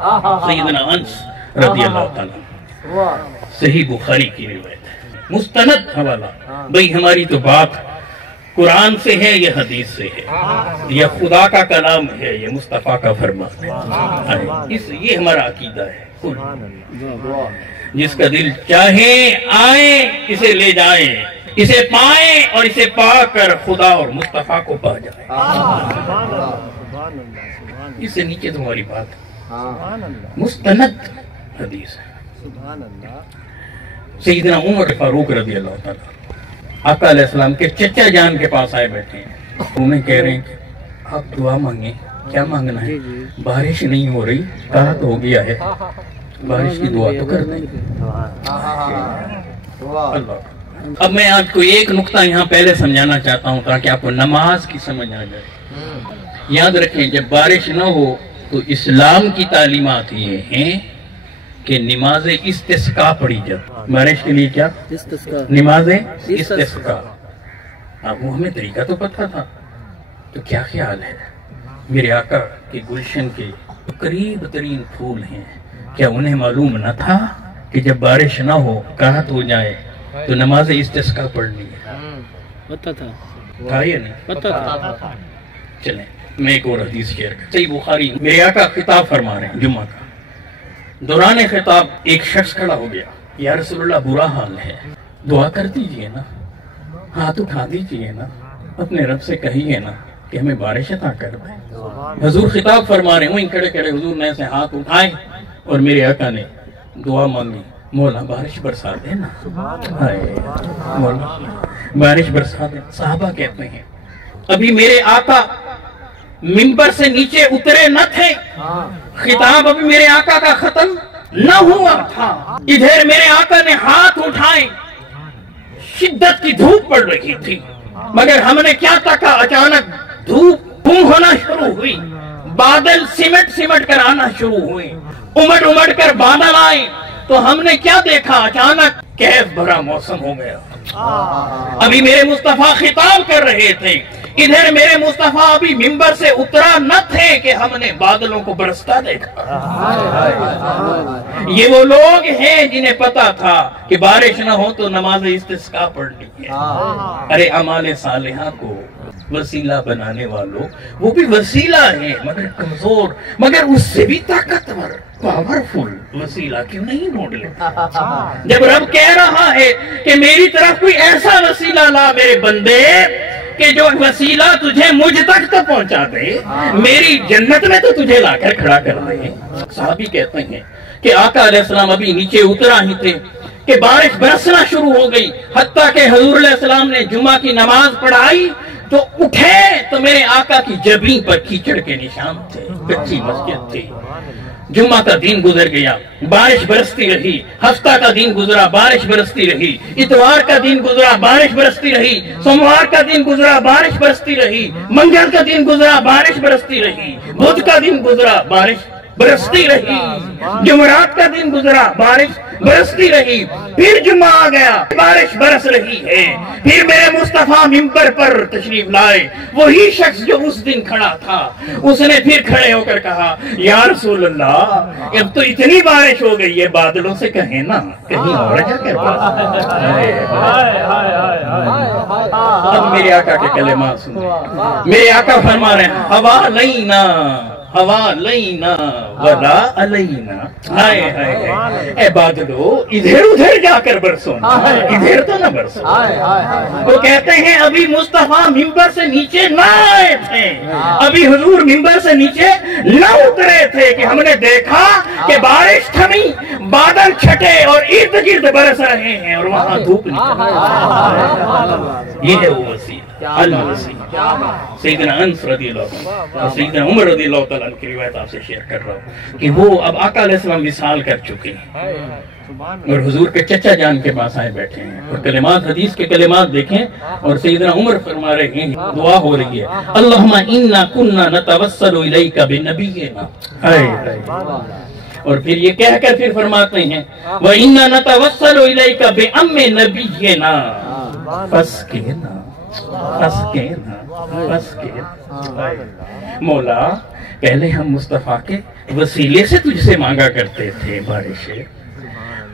سیدنا انس رضی اللہ تعالیٰ، صحیح بخاری کی روایت ہے، مستند حوالہ۔ بھئی ہماری تو بات قرآن سے ہے، یہ حدیث سے ہے، یہ خدا کا کلام ہے، یہ مصطفیٰ کا فرمان ہے، یہ ہمارا عقیدہ ہے۔ جس کا دل چاہے آئے اسے لے جائے، اسے پائیں اور اسے پا کر خدا اور مصطفیٰ کو پا جائے۔ اس سے نیچے تمہاری بات مستند حدیث ہے۔ سیدنا عمر فاروق رضی اللہ تعالیٰ آقا علیہ السلام کے چچا جان کے پاس آئے بیٹھے ہیں، انہیں کہہ رہے ہیں کہ آپ دعا مانگیں۔ کیا مانگنا ہے؟ بارش نہیں ہو رہی، کہا تو ہو گیا ہے، بارش کی دعا تو کر دیں۔ اللہ، اب میں آپ کو ایک نقطہ یہاں پہلے سمجھانا چاہتا ہوں تاکہ آپ کو نماز کی سمجھ آ جائے۔ یاد رکھیں جب بارش نہ ہو تو اسلام کی تعلیمات یہ ہیں کہ نماز استسقاء پڑھی جائے۔ بارش کے لیے کیا؟ نماز استسقاء۔ اب وہ ہمیں طریقہ تو پتہ تھا، تو کیا خیال ہے میرے آقا کے گلشن کے قریب ترین پھول ہیں، کیا انہیں معلوم نہ تھا کہ جب بارش نہ ہو قحط ہو جائے تو نماز استسقاء پڑھنی ہے؟ پتہ تھا، تھا یا نہیں؟ پتہ تھا۔ چلیں میں ایک اور حدیث شیئر کرتا ہوں۔ صحیح بخاری، میرے آقا خطاب فرما رہے ہیں جمعہ کا۔ دوران خطاب ایک شخص کھڑا ہو گیا، یا رسول اللہ برا حال ہے، دعا کر دیجئے نا، ہاتھ اٹھا دیجئے نا، اپنے رب سے کہیے نا کہ हमें बारिश अता कर दे। हुजूर खिताब फरमा रहे वहीं खड़े खड़े हुजूर ने ऐसे हाथ उठाए और मेरे आका ने दुआ मांगी, मौला बारिश बरसा देना, हाय मौला बारिश बरसा दे। साहबा कहते हैं अभी मेरे आका मिंबर से नीचे उतरे न थे, खिताब अभी मेरे आका का खत्म न हुआ था, इधर मेरे आका ने हाथ उठाए, शिद्दत की धूप पड़ रही थी, मगर हमने क्या तका, अचानक धूप गुम होना शुरू हुई, बादल सिमट सिमट कर आना शुरू हुए, उमड़ उमड़ कर बादल आए, तो हमने क्या देखा, अचानक कैफ भरा मौसम हो गया। अभी मेरे मुस्तफा खिताब कर रहे थे, इधर मेरे मुस्तफा अभी मिंबर से उतरा न थे कि हमने बादलों को बरसता देखा। ये वो लोग हैं जिन्हें पता था कि बारिश न हो तो नमाज इस्तिस्का पढ़नी है। अरे अमाले सालिहा को वसीला बनाने वालों, वो भी वसीला है मगर कमजोर, मगर उससे भी ताकतवर पावरफुल वसीला क्यों नहीं ढूंढ लेता। जब रब कह रहा है कि मेरी तरफ कोई ऐसा वसीला ला मेरे बंदे कि जो वसीला तुझे मुझ तक तो पहुंचा दे, मेरी जन्नत में तो तुझे लाकर खड़ा कर दे। साहबी कहते हैं कि आका अलैहिस्सलाम अभी नीचे उतरा ही थे कि बारिश बरसना शुरू हो गई, हत्ता के हुजूर अलैहिस्सलाम ने जुमा की नमाज पढ़ाई तो उठे तो मेरे आका की जबीन पर कीचड़ के निशान थे, कच्ची मस्जिद थी। जुम्मा का दिन गुजर गया, बारिश बरसती रही, हफ्ता का दिन गुजरा, बारिश बरसती रही, इतवार का दिन गुजरा, बारिश बरसती रही, सोमवार का दिन गुजरा, बारिश बरसती रही, मंगल का दिन गुजरा, बारिश बरसती रही, बुध का दिन गुजरा, बारिश बरसती रही, जुमरात का दिन गुजरा, बारिश बरसती रही, फिर जुम्मा आ गया, बारिश बरस रही है। फिर मेरे मुस्तफा मिंबर पर तशरीफ लाए, वही शख्स जो उस दिन खड़ा था, उसने फिर खड़े होकर कहा, या रसूल अल्लाह अब तो इतनी बारिश हो गई है, बादलों से कहें ना कहीं और जाकर। अब मेरे आका के कलेमात सुनो, मेरे आका फरमा रहे हैं, हवा लईना हवा लईना वला अलैना, हाय हाय हाय, ए बादलो इधर उधर जाकर बरसो, इधर तो ना बरसो। वो कहते हैं अभी मुस्तफा मिंबर से नीचे ना आए थे, अभी हुजूर मिंबर से नीचे न उतरे थे कि हमने देखा कि बारिश थमी, बादल छटे और इर्द गिर्द बरस रहे हैं और वहां धूप निकल। ये है वो वसीला सैयदना अनस रज़ियल्लाहु और सैयदना उमर रज़ियल्लाहु तआला की रिवायत आपसे शेयर कर रहा हूँ कि वो अब आका अलैहिस्सलाम विसाल कर चुके हैं और हुजूर के चचा जान के पास आए बैठे हैं और कलिमात हदीस के कलिमात देखें और सैयदना उमर फरमा रहे हैं, दुआ हो रही है, अल्लाहुम्मा इन्ना कुन्ना नतवस्सलु इलैका बिनबिय्यिना, और फिर ये कहकर फिर फरमाते हैं, व इन्ना नतवस्सलु इलैका बिअम्मि नबिय्यिना फस्किना मौला पहले हम मुस्तफा के वसीले से तुझसे मांगा करते थे बारिश,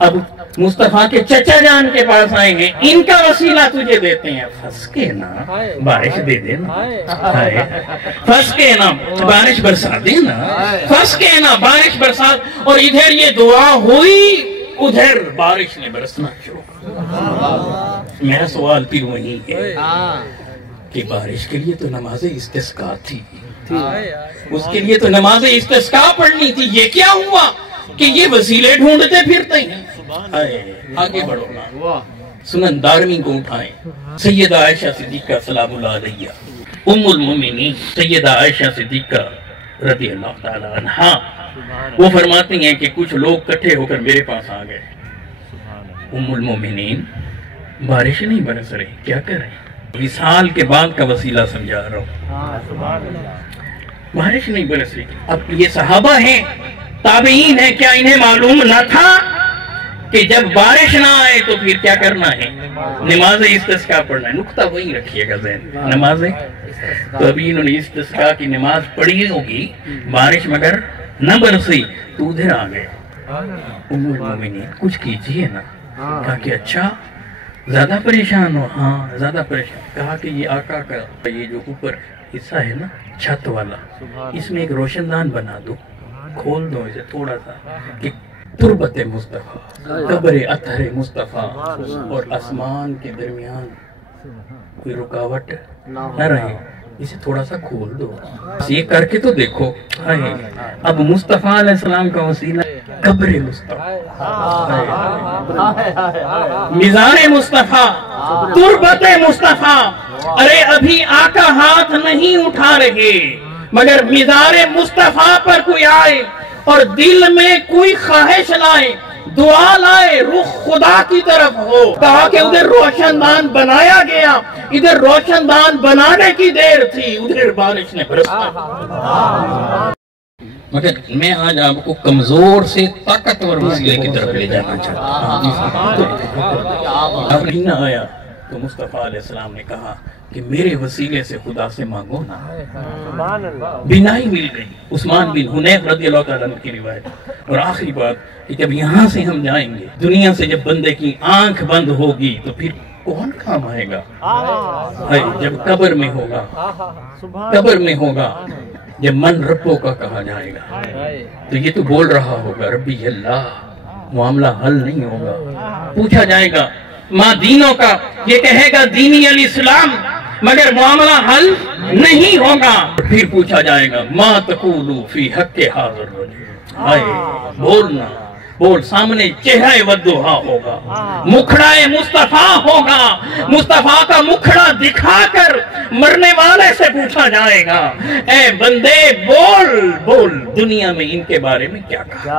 अब मुस्तफा के चचा जान के पास आए हैं, इनका वसीला तुझे देते हैं, फंस के ना बारिश दे देना, फंस के ना बारिश बरसा देना, फंस के ना बारिश बरसा। और इधर ये दुआ हुई, उधर बारिश ने बरसना शुरू। मेरा सवाल फिर वही है कि बारिश के लिए तो नमाज इस्तिस्का थी, उसके लिए तो नमाज इस्तिस्का पढ़नी थी, ये क्या हुआ कि ये वसीले ढूंढते फिरते हैं। आगे बढ़ो ना, सुनन दारमी को उठाएं, सैयदा आयशा सिद्दीका सलामुल्लाह अलैहा, उम्मुल मोमिनीन सैयदा आयशा सिद्दीका रज़ियल्लाहु ताला अन्हा, वो फरमाती हैं कि कुछ लोग इकट्ठे होकर मेरे पास आ गए, उम्मुल मोमिनीन बारिश नहीं बरस रही, क्या करें? विसाल के बाद का वसीला समझा रहा हूँ, बारिश नहीं बरस रही। अब ये सहाबा हैं, ताबईन हैं, क्या इन्हें मालूम न था कि जब बारिश ना आए तो फिर क्या करना है? नमाज इस्तिस्का पढ़ना है। नुक्ता वही रखिएगा ज़हन, नमाज। तो अभी इन्होंने इस्तिस्का की नमाज पढ़ी होगी, बारिश मगर न बरसी तो उधर आ गए, उम्मुल मोमिनीन कुछ कीजिए ना। कहा कि अच्छा ज्यादा परेशान हो? हाँ ज्यादा परेशान। कहा कि ये आका का ये जो ऊपर हिस्सा है ना छत वाला, इसमें एक रोशनदान बना दो, खोल दो इसे थोड़ा सा, कि तुरबत मुस्तफा, कब्र अतहर मुस्तफा और आसमान के दरमियान कोई रुकावट न रहे, اسے تھوڑا سا کھول دو، یہ کر کے تو دیکھو۔ اب مصطفیٰ علیہ السلام کا وسیلہ قبر مصطفیٰ، مزار مصطفیٰ، تربت مصطفیٰ۔ ارے ابھی آقا ہاتھ نہیں اٹھا رہے، مگر مزار مصطفیٰ پر کوئی آئے اور دل میں کوئی خواہش لائے، دعا لائے، رخ خدا کی طرف ہو، کہا کہ ادھر روشن دان بنایا گیا، ادھر روشن دان بنانے کی دیر تھی، ادھر بارش نے برسا۔ مگر میں آج آپ کو کمزور سے طاقتور وسیلے کی طرف لے جانا چاہتا ہوں۔ اب نہیں نہ آیا تو مصطفیٰ علیہ السلام نے کہا کہ میرے وسیلے سے خدا سے مانگو نا۔ بینائی مل گئی، عثمان بن حنیف رضی اللہ تعالیٰ عنہ کی روایت۔ اور آخری بات کہ جب یہاں سے ہم جائیں گے، دنیا سے جب بندے کی آنکھ بند ہوگی تو پھر کون کام آئے گا؟ جب قبر میں ہوگا، قبر میں ہوگا، جب من ربوں کا کہا جائے گا تو یہ تو بول رہا ہوگا ربی اللہ، معاملہ حل نہیں ہوگا۔ پوچھا جائے گا ماں دینوں کا، یہ کہے گا دینی الاسلام، مگر معاملہ حل نہیں ہوگا۔ پھر پوچھا جائے گا ماں تقولو فی حق حاضر رجل، آئے بولنا، بول، سامنے چہرہ ودہا ہوگا، مکھڑا مصطفیٰ ہوگا، مصطفیٰ کا مکھڑا دکھا کر مرنے والے سے پوچھا جائے گا اے بندے بول بول، دنیا میں ان کے بارے میں کیا کہا؟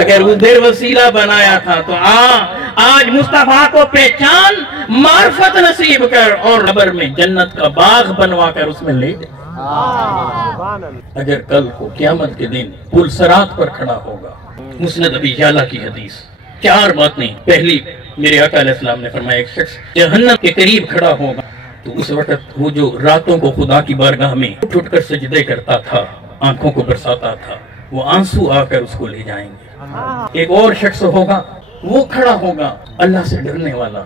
اگر ادھر وسیلہ بنایا تھا تو آج مصطفیٰ کو پہچان، معرفت نصیب کر اور قبر میں جنت کا باغ بنوا کر اس میں لے جائے۔ اگر کل کو قیامت کے دن پل صراط پر کھڑا ہوگا، مسند ابی یعلا کی حدیث، 4 باتیں۔ پہلی، میرے آقا علیہ السلام نے فرمایا ایک شخص جہنم کے قریب کھڑا ہوگا تو اس وقت وہ جو راتوں کو خدا کی بارگاہ میں اٹھ کر سجدے کرتا تھا، آنکھوں کو برساتا تھا، وہ آنسو آ کر اس کو لے جائیں گے۔ ایک اور شخص ہوگا، وہ کھڑا ہوگا اللہ سے ڈرنے والا،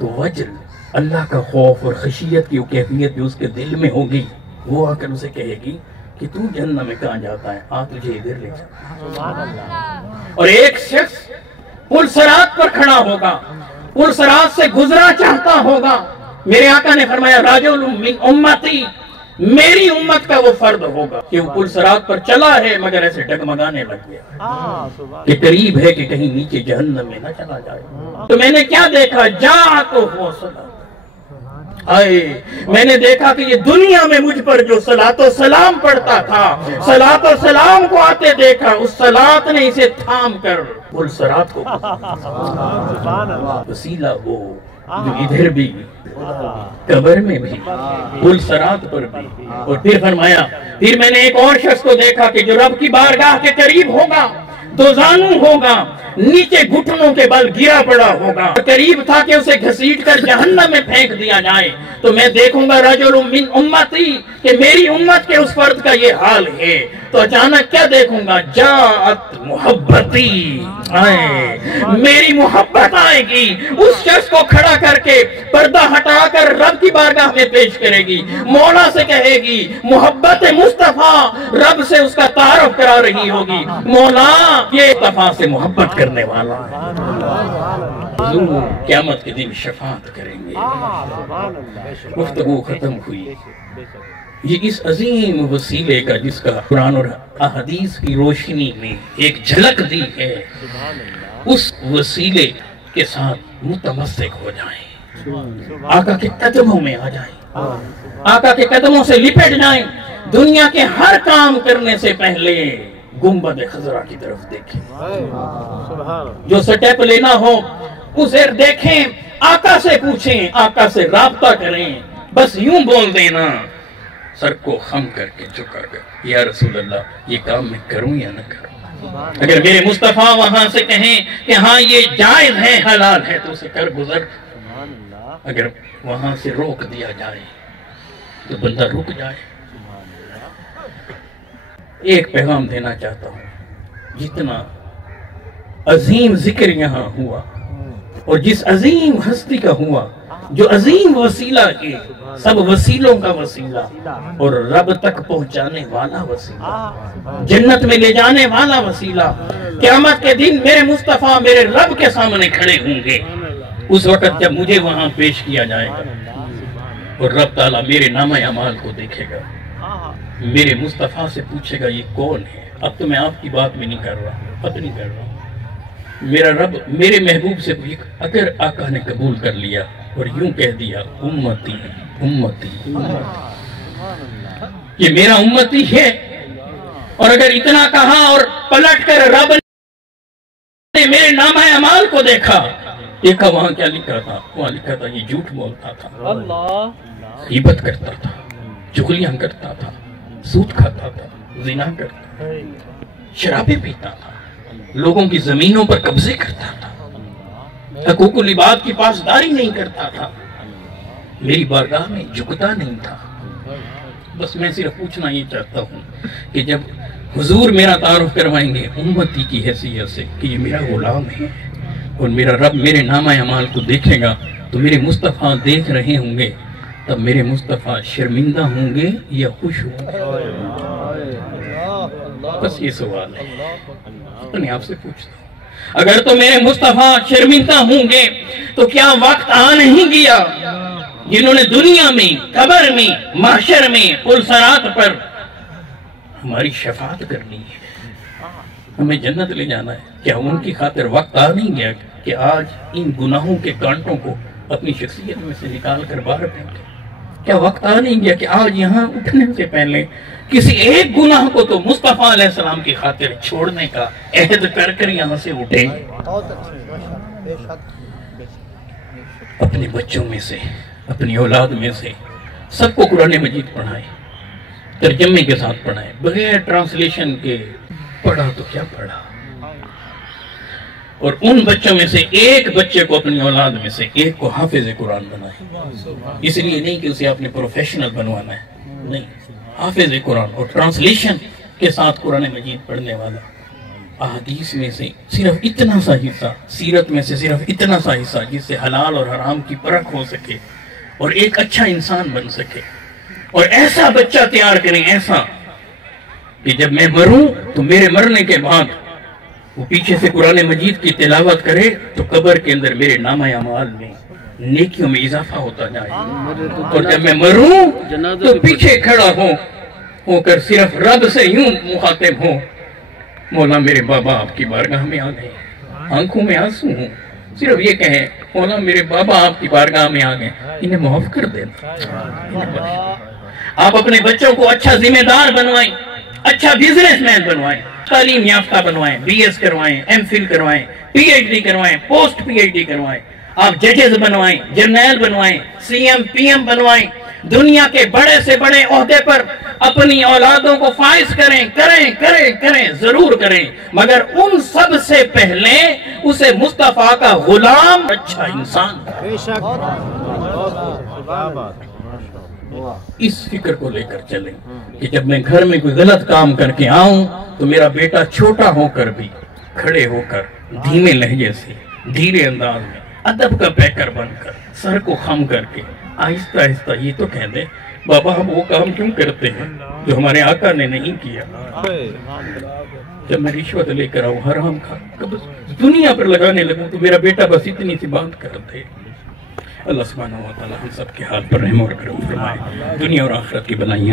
تو وجل، اللہ کا خوف اور خشیت کی وہ کیفیت جو اس کے دل میں ہوگی، وہ آ کر اسے کہے گی کہ تو جہنم میں کہاں جاتا ہے، آ تجھے ادھر لے جا۔ اور ایک شخص پل صراط پر کھڑا ہوگا، پل صراط سے گزرا چاہتا ہوگا، میرے آقا نے فرمایا راجل من امتی، میری امت کا وہ فرد ہوگا کہ وہ پل صراط پر چلا ہے مگر ایسے ڈگمگانے لگ گیا کہ قریب ہے کہ کہیں نیچے جہنم میں نہ چلا جائے۔ تو میں نے کیا دیکھا، جا تو ہو صلاۃ، میں نے دیکھا کہ یہ دنیا میں مجھ پر جو صلاۃ و سلام پڑھتا تھا، صلاۃ و سلام کو آتے دیکھا، اس صلاۃ نے اسے تھام کر پل صراط کو وسیلہ وہ جو ادھر بھی، قبر میں بھی، پل صراط پر بھی۔ اور پھر فرمایا، پھر میں نے ایک اور شخص کو دیکھا کہ جو رب کی بارگاہ کے قریب ہوگا، دو زانو ہوگا، نیچے گھٹنوں کے بل گرا پڑا ہوگا، قریب تھا کہ اسے گھسیٹ کر جہنم میں پھینک دیا جائے۔ تو میں دیکھوں گا رجل من امتی، کہ میری امت کے اس فرد کا یہ حال ہے۔ تو اچانک کیا دیکھوں گا، جاءت محبتی، میری محبت آئے گی، اس شخص کو کھڑا کر کے پردہ ہٹا کر رب کی بارگاہ میں پیش کرے گی، مولا سے کہے گی، محبت مصطفیٰ، رب سے اس کا تعارف کرا رہی ہوگی، مولا یہ مصطفیٰ سے محبت کرنے والا ضرور قیامت کے دن شفاعت کریں گے۔ گفتگو ختم ہوئی، یہ اس عظیم وسیلے کا جس کا قرآن اور احادیث کی روشنی میں ایک جھلک دی ہے، اس وسیلے کے ساتھ متمسک ہو جائیں، آقا کے قدموں میں آ جائیں، آقا کے قدموں سے لپٹ جائیں، دنیا کے ہر کام کرنے سے پہلے گنبد خضرا کی طرف دیکھیں، جو سٹیپ لینا ہو اسے دیکھیں، آقا سے پوچھیں، آقا سے رابطہ کریں، بس یوں بول دینا سر کو خم کر کے جھکا کر، یا رسول اللہ یہ کام میں کروں یا نہ کروں؟ اگر میرے مصطفیٰ وہاں سے کہیں کہ ہاں یہ جائز ہے، حلال ہے، تو اسے کر گزر۔ اگر وہاں سے روک دیا جائے تو بندہ رک جائے۔ ایک پیغام دینا چاہتا ہوں، جتنا عظیم ذکر یہاں ہوا اور جس عظیم ہستی کا ہوا، جو عظیم وسیلہ ہے، سب وسیلوں کا وسیلہ اور رب تک پہنچانے والا وسیلہ، جنت میں لے جانے والا وسیلہ، قیامت کے دن میرے مصطفیٰ میرے رب کے سامنے کھڑے ہوں گے، اس وقت جب مجھے وہاں پیش کیا جائے گا، और रब ताला मेरे नामा अमाल को देखेगा, मेरे मुस्तफ़ा से पूछेगा ये कौन है। अब तो मैं आपकी बात में नहीं कर रहा, बात नहीं कर रहा। मेरा रब मेरे महबूब से अगर आका ने कबूल कर लिया और यूं कह दिया उम्मती उम्मती, ये मेरा उम्मती है, और अगर इतना कहा और पलट कर रब ने मेरे नामा अमाल को देखा, देखा वहां क्या लिखा था, वहां लिखा था ये झूठ बोलता था, गीबत करता था, चुगलियां करता था, सूद खाता था, जिना करता था, शराबें पीता था, लोगों की जमीनों पर कब्जे करता था, हकूकुल इबाद की पासदारी नहीं करता था, मेरी बारगाह में झुकता नहीं था। बस मैं सिर्फ पूछना ये चाहता हूँ कि जब हुजूर मेरा तारुफ करवाएंगे उम्मती की हैसियत से कि ये मेरा गुलाम है, और मेरा रब मेरे नामा अमाल को देखेगा, तो मेरे मुस्तफ़ा देख रहे होंगे, तब मेरे मुस्तफ़ा शर्मिंदा होंगे या खुश होंगे? बस ये सवाल है, अपने आप से पूछता हूँ। अगर तो मेरे मुस्तफ़ा शर्मिंदा होंगे तो क्या वक्त आ नहीं गया जिन्होंने दुनिया में, कब्र में, महशर में, पुलसरात पर हमारी शफाअत करनी है, हमें जन्नत ले जाना है? क्या उनकी खातिर वक्त आ नहीं गया कि आज इन गुनाहों के कांटों को अपनी शख्सियत में से निकाल कर बाहर फेंके? क्या वक्त आ नहीं गया कि आज यहाँ उठने से पहले किसी एक गुनाह को तो मुस्तफ़ा अलैहिस्सलाम की खातिर छोड़ने का अहद कर यहाँ से उठे? अपने बच्चों में से, अपनी औलाद में से सबको कुरान मजीद पढ़ाएं, तर्जमे के साथ पढ़ाएं, बगैर ट्रांसलेशन के। पढ़ा तो क्या पढ़ा? और उन बच्चों में से एक बच्चे को, अपनी औलाद में से एक को हाफिज कुरान बनाए। इसलिए नहीं कि उसे आपने प्रोफेशनल बनवाना है, नहीं, हाफिज कुरान और ट्रांसलेशन के साथ कुरान मजीद पढ़ने वाला, अहादीस में से सिर्फ इतना सा हिस्सा, सीरत में से सिर्फ इतना सा हिस्सा जिससे हलाल और हराम की परख हो सके और एक अच्छा इंसान बन सके। और ऐसा बच्चा तैयार करें, ऐसा कि जब मैं मरूं तो मेरे मरने के बाद वो पीछे से कुरान मजीद की तिलावत करे तो कब्र के अंदर मेरे नामा अमाल में, नेकियों में इजाफा होता जाए। और जब मैं मरूं तो पीछे खड़ा होकर सिर्फ रब से यूं मुखातिब हो, मौला मेरे बाबा आपकी बारगाह में आ गए, आंखों में आंसू हूं, सिर्फ ये कहे मौला मेरे बाबा आपकी बारगाह में आ गए, इन्हें माफ कर देना। आप अपने बच्चों को अच्छा जिम्मेदार बनवाएं, अच्छा बिजनेसमैन बनवाएं, तालीम याफ्ता बनवाएं, BS करवाएं, MPhil करवाएं, PhD करवाएं, पोस्ट PhD करवाएं, आप जजेस बनवाएं, जर्नैल बनवाएं, CM PM बनवाएं, दुनिया के बड़े से बड़े ओहदे पर अपनी औलादों को फाइज करें, करें करें करें, जरूर करें, मगर उन सब से पहले उसे मुस्तफा का गुलाम, अच्छा इंसान। इस फिक्र को लेकर चलें कि जब मैं घर में कोई गलत काम करके आऊं तो मेरा बेटा छोटा होकर भी खड़े होकर धीमे लहजे से, धीरे अंदाज में, अदब का पैकर बनकर, सर को खम करके आहिस्ता आहिस्ता ये तो कह दे बाबा हम वो काम क्यों करते हैं जो हमारे आका ने नहीं किया। जब मैं रिश्वत लेकर आऊं, हराम खा दुनिया पर लगाने लगूं तो मेरा बेटा बस इतनी सी बात कर दे। अल्लाह सुब्हानहू व तआला हम सब के हाल पर रहम और करम फरमाए, दुनिया और आखिरत की भलाइयां